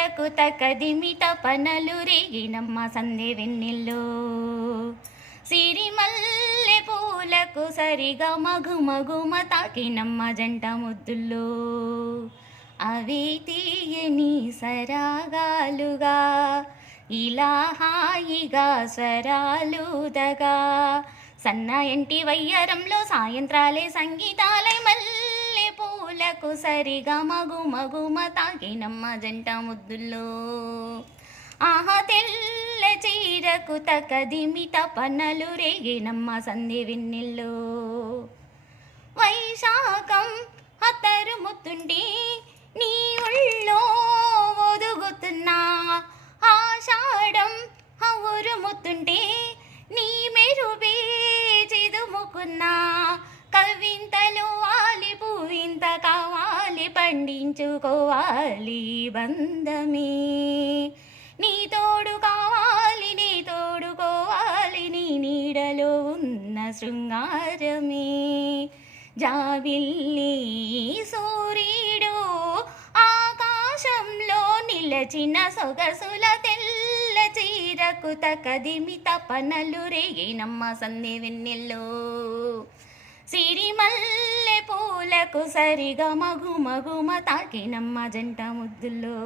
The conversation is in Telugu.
చీరకు తకదిమిత పనలు రేగినమ్మ సందే వెన్నెల్లో సిరిమల్లె పూలకు సరిగా మగుమగుమ తాకినమ్మ జంట ముద్దుల్లో అవి తీయని సరాగాలుగా ఇలా హాయిగా స్వరాలుదగా సన్నాయంటి వయ్యారంలో సాయంత్రాలే సంగీతాలై మల్లె పూలకు సరిగా మగుమగుమ తాకినమ్మ జంట ముద్దుల్లో ఆహా తెల్ల చీరకు తకదిమిత పన్నలు రేగినమ్మ సంధి వెన్నెల్లో వైశాఖం అత్తరు ముత్తుండి నీ ఒళ్ళో ఒదుగుతున్నా ఆషాఢం ఊరు ముత్తుంటే నీ మెరుపే చిదుముకున్నా కవింతలు వాలి పువ్వింత కావాలి పండించుకోవాలి బంధమే నీ తోడు కావాలి నీ తోడుకోవాలి నీ నీడలో ఉన్న శృంగారమే జాబిల్లి సూర్యుడు ఆకాశంలో నిలచిన సొగసుల తెల్ల చీరకు తకదిమిత పనలు రేగినమ్మ సందే వెన్నెల్లో సిరిమల్లె పూలకు సరిగా మగుమగుమ తాకినమ్మ జంట ముద్దుల్లో